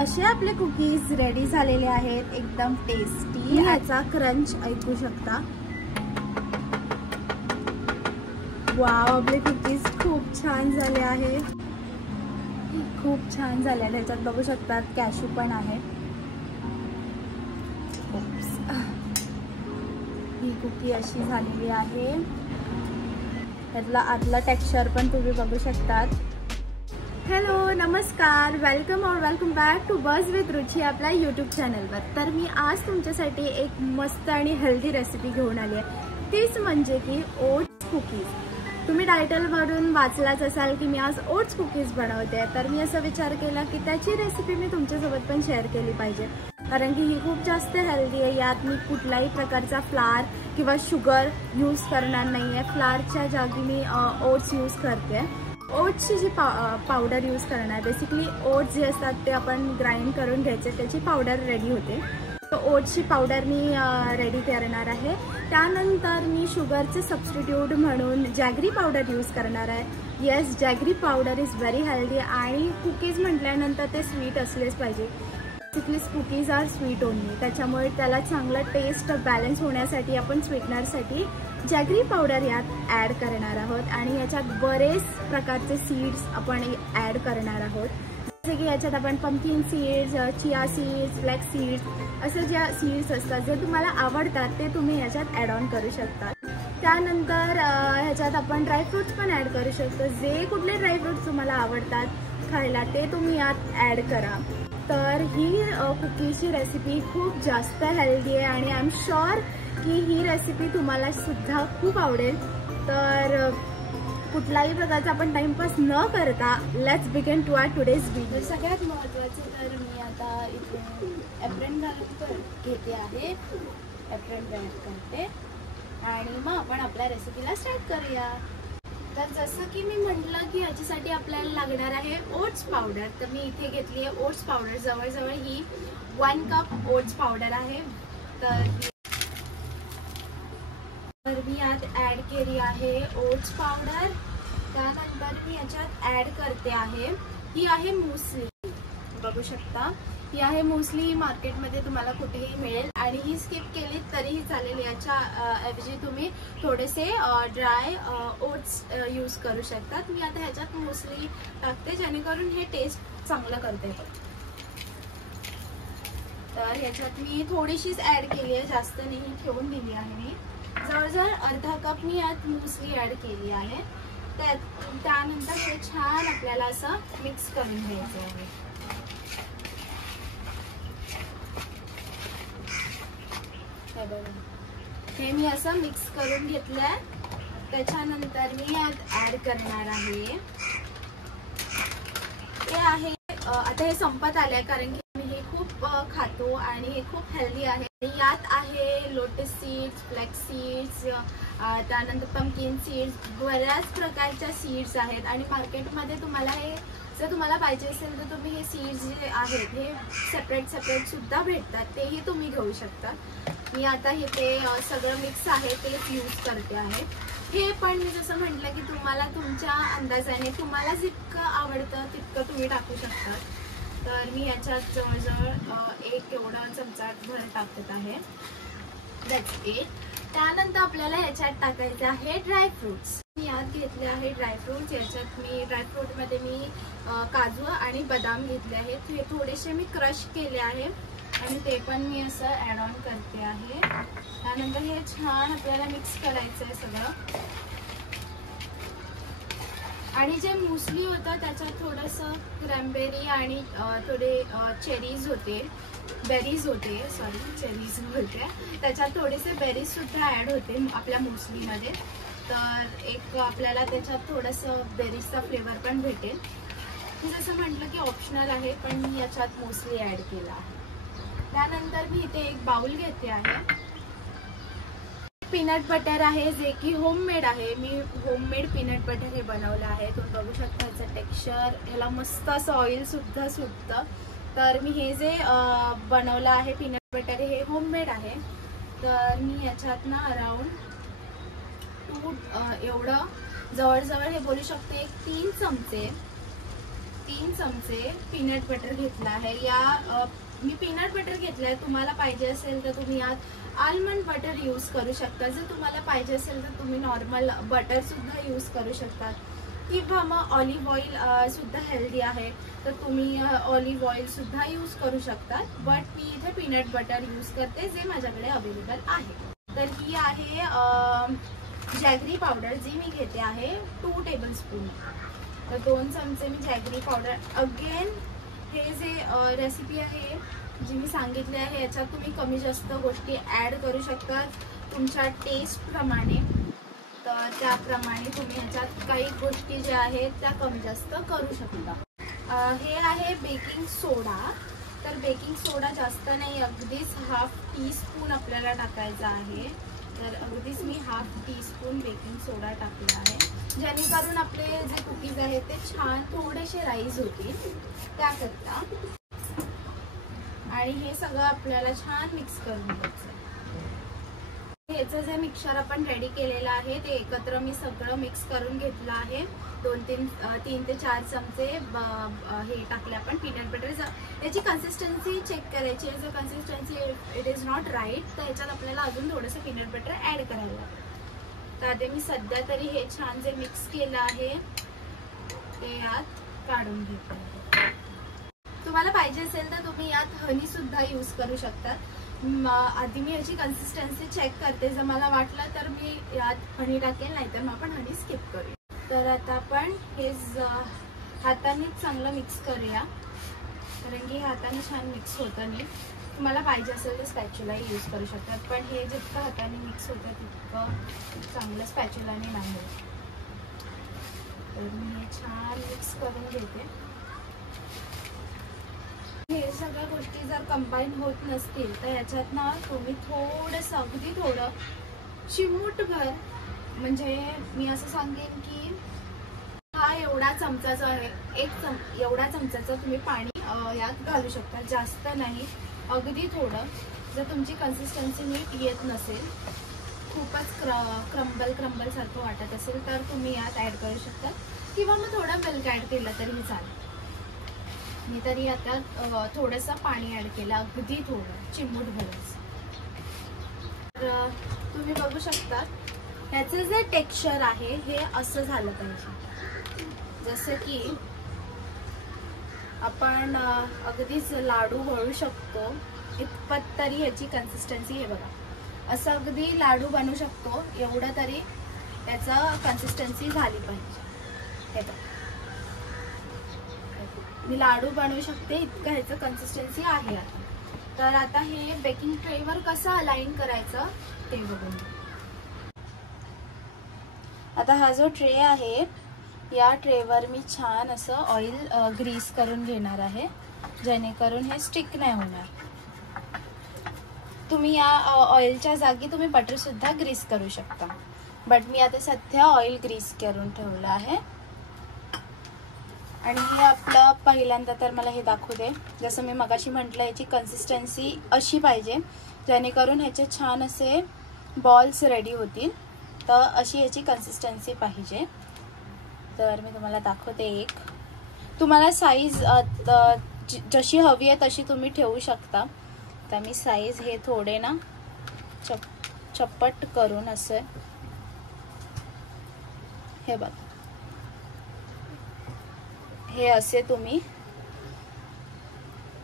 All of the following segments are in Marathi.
असे आपले कुकीज रेडी झालेले आहेत, एकदम टेस्टी। याचा क्रंच ऐकू शकता। वाव, आपले कुकीज खूप छान झाले आहेत, खूप छान झाले आहेत। ह्याच्यात बघू शकतात कॅशू पण आहे। ही कुकी अशी झालेली आहे। त्यातला आतला टेक्स्चर पण तुम्ही बघू शकतात। हॅलो, नमस्कार, वेलकम और वेलकम बॅक टू बज विथ रुची आपल्या यूट्यूब चॅनलवर। तर मी आज तुमच्यासाठी एक मस्त आणि हेल्दी रेसिपी घेऊन आली आहे, तीच म्हणजे की ओट्स कुकीज। तुम्ही टायटलवरून वाचलाच असाल की मी आज ओट्स कुकीज बनवते, तर मी असा विचार केला की त्याची रेसिपी मी तुमच्यासोबत पण शेअर केली पाहिजे, कारण की ही खूप जास्त हेल्दी आहे। यात मी कुठल्याही प्रकारचा फ्लावर किंवा शुगर यूज करणार नाही आहे। फ्लावरच्या जागी मी ओट्स यूज करते। ओट्सची जी पावडर यूज करणार, बेसिकली ओट्स जे असतात ते आपण ग्राइंड करून घ्यायचे, त्याची पावडर रेडी होते। तो ओट्सची पावडर मी रेडी करणार आहे। त्यानंतर मी शुगरचे सबस्टिट्यूट म्हणून जॅगरी पावडर यूज करणार आहे। Yes, jaggery powder is very healthy आणि कुकीज म्हटल्यानंतर ते स्वीट असलेच पाहिजे। Basically cookies are sweet only, त्याच्यामुळे त्याला चांगलं टेस्ट बॅलन्स होण्यासाठी आपण स्वीटनरसाठी जॅगरी पावडर यात ॲड करणार आहोत। आणि याच्यात बरेच प्रकारचे सीड्स आपण ॲड करणार आहोत, जसे की याच्यात आपण pumpkin seeds, chia seeds, flax seeds, असे ज्या सीड्स असतात जे तुम्हाला आवडतात ते तुम्ही याच्यात ॲड ऑन करू शकता। त्यानंतर ह्याच्यात आपण ड्रायफ्रूट्स पण ॲड करू शकतो। जे कुठले ड्रायफ्रूट्स तुम्हाला आवडतात खायला ते तुम्ही यात ॲड करा। तर ही कुकीजची रेसिपी खूप जास्त हेल्दी आहे आणि आय एम शुअर की ही रेसिपी तुम्हाला सुद्धा खूप आवडेल। तर कुठलाही प्रकारचा आपण टाइमपास न करता let's begin to our today's video. सगळ्यात महत्त्वाचे तर मी आता इथे एप्रन घालून घेते आहे, एप्रन वेअर करते आणि मग आपण आपल्या रेसिपीला स्टार्ट करूया। तर जसं की मी म्हटलं की याच्यासाठी आपल्याला लागणार आहे ओट्स पावडर। तर मी इथे घेतली आहे ओट्स पावडर, जवळजवळ ही 1 कप ओट्स पावडर आहे। तर मी यात ॲड केली आहे ओट्स पावडर। त्यानंतर मी याच्यात ॲड करते आहे, ही आहे मुसली, बघू शकता ही आहे मुसली। मार्केटमध्ये तुम्हाला कुठेही मिळेल आणि ही स्किप केली तरीही चालेल। याच्या ऐवजी तुम्ही थोडेसे ड्राय ओट्स यूज करू शकतात। मी आता ह्याच्यात मुसली टाकते जेणेकरून हे टेस्ट चांगलं करते। तर ह्याच्यात मी थोडीशीच ॲड केली आहे, जास्त नाही ठेवून दिली आहे मी। जवळजवळ अर्धा कप मी यात मुसली ॲड केली आहे। त्यानंतर हे छान आपल्याला असं मिक्स करून घ्यायचं आहे। हे मी असं मिक्स करून घेतलंय। त्याच्यानंतर मी यात ॲड करणार आहे, हे आहे आता हे संपत आलंय कारण की मी हे खूप खातो आणि हे खूप हेल्दी आहे। यात आहे लोटस सीड्स, फ्लॅक्स सीड्स, त्यानंतर पंपकिन सीड्स, बऱ्याच प्रकारच्या सीड्स आहेत आणि मार्केटमध्ये तुम्हाला हे जर तुम्हाला पाहिजे असेल तर तुम्ही हे सीड्स जे आहेत हे सेपरेट सुद्धा भेटतात, तेही तुम्ही घेऊ शकता। मी आता हे ते सगळं मिक्स आहे तेच यूज करते आहे। हे पण मी जसं म्हटलं की तुम्हाला तुमच्या अंदाजाने तुम्हाला जितकं आवडतं तितकं तुम्ही टाकू शकता। तर मी याच्यात जवळजवळ एक एवढा चमचा भर टाकत आहे, दॅट्स इट। त्यानंतर आपल्याला ह्याच्यात टाकायचे आहे ड्रायफ्रुट्स। मी यात घेतले आहे ड्रायफ्रुट्स। याच्यात मी ड्रायफ्रूटमध्ये मी काजू आणि बदाम घेतले आहेत, हे थोडेसे मी क्रश केले आहे आणि ते पण मी असं ॲड ऑन करते आहे। त्यानंतर हे छान आपल्याला मिक्स करायचं आहे सगळं। आणि जे मुसली होतं त्याच्यात थोडंसं क्रॅनबेरी आणि थोडे चेरीज होते, बेरीज होते, सॉरी चेरीज बोलते, त्याच्यात थोडेसे बेरीज सुद्धा ॲड होते आपल्या मुसलीमध्ये। तर एक आपल्याला त्याच्यात थोडंसं बेरीजचा फ्लेवर पण भेटेल। मी जसं म्हटलं की ऑप्शनल आहे, पण मी याच्यात मोस्टली ॲड केला आहे। त्यानंतर मी इथे एक बाउल घेते आहे, पीनट बटर आहे जे की होममेड आहे। मी होममेड पीनट बटर हे बनवलं आहे। तुम्ही बघू शकता याचं टेक्स्चर, ह्याला मस्त असं ऑइल सुद्धा सुटतं। तर मी हे जे बनवलं आहे पीनट बटर हे होममेड आहे। तर मी याच्यात ना अराउंड एवढं जवळजवळ हे बोलू शकते 3 चमचे 3 चमचे पीनट बटर घेतला आहे। मी पीनट बटर घेतलाय, तुम्हाला पाहिजे असेल तर तुम्ही यात आलमंड बटर यूज करू शकता। जर तुम्हाला पाहिजे असेल तर तुम्ही नॉर्मल बटर सुद्धा यूज करू शकता, किंवा मग ऑलिव्ह ऑइल सुद्धा हेल्दी आहे तर तुम्ही ऑलिव्ह ऑइल सुद्धा यूज करू शकता। बट मी इथे पीनट बटर यूज करते जे माझ्याकडे अवेलेबल आहे। तर ही आहे जॅगरी पावडर जी मी घेते आहे 2 टेबलस्पून। तर 2 चमचे मी जॅगरी पावडर। अगेन हे जे रेसिपी आहे जी मी सांगितली आहे याच्यात तुम्ही कमी जास्त गोष्टी ॲड करू शकता तुमच्या टेस्ट प्रमाणे। तर त्याप्रमाणे तुम्ही ह्याच्यात काही गोष्टी ज्या आहेत त्या कमी जास्त करू शकता। हे आहे बेकिंग सोडा। तर बेकिंग सोडा जास्त नाही, अगदीच हाफ टीस्पून आपल्याला टाकायचा आहे। तर अगदीच मी हाफ टीस्पून बेकिंग सोडा टाकला आहे, जेणेकरून आपले जे कुकीज आहेत ते छान थोडेसे राईज होतील त्याकरता। आणि हे सगळं आपल्याला छान मिक्स करून घ्यायचं। ह्याचं जे मिक्सचर आपण रेडी केलेलं आहे ते एकत्र मी सगळं मिक्स करून घेतलं आहे। 3 ते 4 चमचे हे टाकले आपण पीनट बटर। याची कन्सिस्टन्सी चेक करायची आहे, जर consistency it is not right तर ह्याच्यात आपल्याला अजून थोडंसं पीनट बटर ॲड करायला लागेल। तर आता मी सध्या तरी हे छान जे मिक्स केलं आहे ते यात काढून घेते। तुम्हाला पाहिजे असेल तर तुम्ही यात हनी सुद्धा यूज करू शकता। आधी मी याची कन्सिस्टन्सी चेक करते, जर मला वाटलं तर मी यात हनी टाकेल, नाहीतर मग आपण हनी स्किप करूया। तर आता आपण हे हाताने चांगलं मिक्स करूया, कारण की हाताने छान मिक्स होतं नाही। तुम्हाला पाहिजे असेल तर स्पॅच्युला यूज करू शकतात, पण हे जितकं हाताने मिक्स होतं तितकं चांगलं स्पॅच्युलाने नाही होत। तर मी हे छान मिक्स करून घेते। हे सगळ्या गोष्टी जर कंबाईन होत नसतील तर याच्यात ना तुम्ही थोडंसं, अगदी थोडं, चिमूटभर, म्हणजे मी असं सांगेन की हा एवढा चमचाचा आहे, एवढा चमचाचं तुम्ही पाणी यात घालू शकता, जास्त नाही, अगदी थोडं। जर तुमची कन्सिस्टन्सी नीट येत नसेल, खूपच क्रम्बल सारखं वाटत असेल तर तुम्ही यात ॲड करू शकता, किंवा मग थोडं मिल्क ॲड केलं तरीही चालेल। मी तरी आता थोडंसं पाणी ॲड केलं, अगदी थोडं, चिमूटभरच। तर तुम्ही बघू शकता ह्याचं जे टेक्स्चर आहे हे असं झालं पाहिजे, जसं की आपण अगदीच लाडू वळू शकतो इतपत तरी ह्याची कन्सिस्टन्सी, हे बघा असं अगदी लाडू बनवू शकतो एवढं तरी याचं कन्सिस्टन्सी झाली पाहिजे। हे बघा मी लाडू बनवू शकते इतकं ह्याचं कन्सिस्टन्सी आहे आता। तर आता हे बेकिंग ट्रेवर कसं अलाइन करायचं ते बघून। आता हा जो ट्रे आहे या ट्रेवर मी छान असं ऑइल ग्रीस करून घेणार आहे, जेणेकरून हे स्टिक नाही होणार। तुम्ही या ऑइलच्या जागी तुम्ही बटर सुद्धा ग्रीस करू शकता, बट मी आता सध्या ऑइल ग्रीस करून ठेवलं आहे। आणि हे आपलं पहिल्यांदा तर मला हे दाखवू दे, जसं मी मगाशी म्हटलं याची कन्सिस्टन्सी अशी पाहिजे जेणेकरून ह्याचे छान असे बॉल्स रेडी होतील। तर अशी याची कन्सिस्टन्सी पाहिजे। तर मी तुम्हाला दाखवते एक, तुम्हाला साईज जशी हवी आहे तशी तुम्ही ठेवू शकता। तर मी साईज हे थोडे ना चपट करून असं, हे बघ, हे असे तुम्ही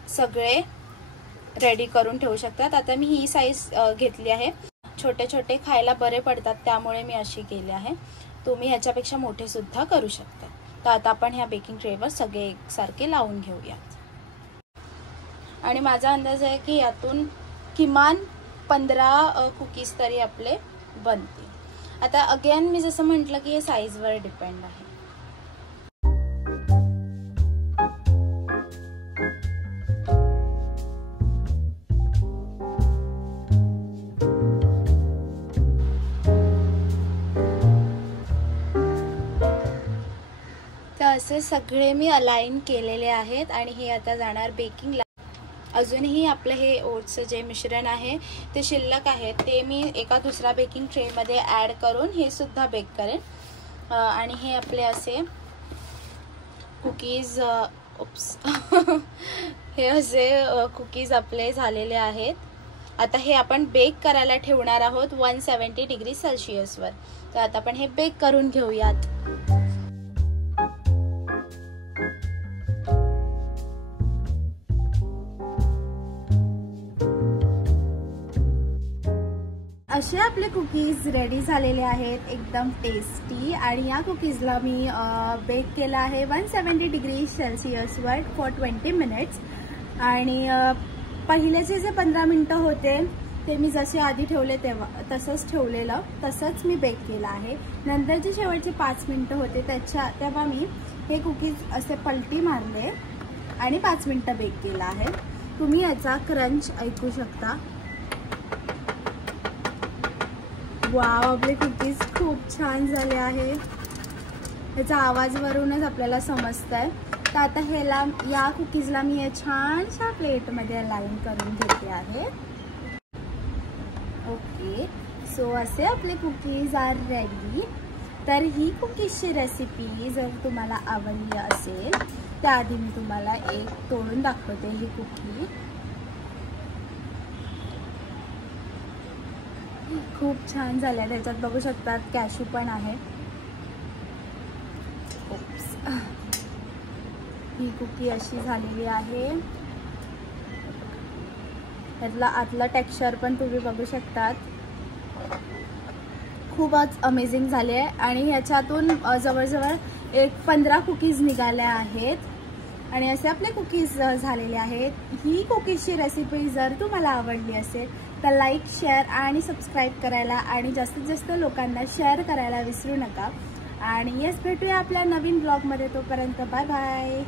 सगळे रेडी करून ठेवू शकतात। आता मी ही साईज घेतली आहे, छोटे छोटे खायला बरे पडतात त्यामुळे मी अशी केली आहे। तुम्ही ह्याच्यापेक्षा मोठे सुद्धा करू शकता। तर आता आपण ह्या बेकिंग ट्रेवर सगळे एकसारखे लावून घेऊयात। आणि माझा अंदाज आहे की यातून किमान 15 कुकीज तरी आपले बनतील। आता अगेन मी जसं म्हटलं की हे साईजवर डिपेंड आहे। असे सगळे मी अलाइन केलेले आहेत आणि हे आता जाणार बेकिंगला। अजूनही आपलं हे ओट्सचं जे मिश्रण आहे ते शिल्लक आहे, ते मी एका दुसऱ्या बेकिंग ट्रेमध्ये ॲड करून हे सुद्धा बेक करेन। आणि हे आपले असे कुकीज हे असे कुकीज आपले झालेले आहेत. आता हे आपण बेक करायला ठेवणार आहोत 170 डिग्री सेल्सिअसवर. तर आता आपण हे बेक करून घेऊयात. असे आपले कुकीज रेडी झालेले आहेत, एकदम टेस्टी. आणि या कुकीजला मी बेक केलं आहे 170 डिग्री सेल्सिअसवर फॉर 20 मिनिट्स. आणि पहिलेचे जे 15 मिनटं होते ते मी जसे आधी ठेवले तेव्हा तसंच ठेवलेलं, तसंच मी बेक केलं आहे. नंतरचे शेवटचे 5 मिनटं होते तेव्हा मी हे कुकीज असे पलटी मारले आणि 5 मिनटं बेक केलं आहे. तुम्ही याचा क्रंच ऐकू शकता. वाव, आपले कुकीज खूप छान झाले आहे. याचा आवाजवरूनच आपल्याला समजतंय. तर आता या कुकीजला मी या छानशा प्लेटमध्ये लाईन करून घेते आहे. ओके, सो असे आपले कुकीज आर रेडी. तर ही कुकीजची रेसिपी जर तुम्हाला आवडली असेल त्याआधी मी तुम्हाला एक तोडून दाखवते. ही कुकी खूप छान झाल्या. त्याच्यात बघू शकतात कॅशू पण आहे. ही कुकी अशी झालेली आहे. त्यातला आतला टेक्स्चर पण तुम्ही बघू शकतात. खूपच अमेझिंग झाले आहे. आणि ह्याच्यातून जवळजवळ एक 15 कुकीज निघाल्या आहेत. आणि असे आपले कुकीज झालेले आहेत. ही कुकीजची रेसिपी जर तुम्हाला आवडली असेल तर लाईक, शेअर आणि सबस्क्राईब करायला आणि जास्तीत जास्त लोकांना शेअर करायला विसरू नका. आणि येस, भेटूया आपल्या नवीन ब्लॉगमध्ये. तोपर्यंत बाय बाय.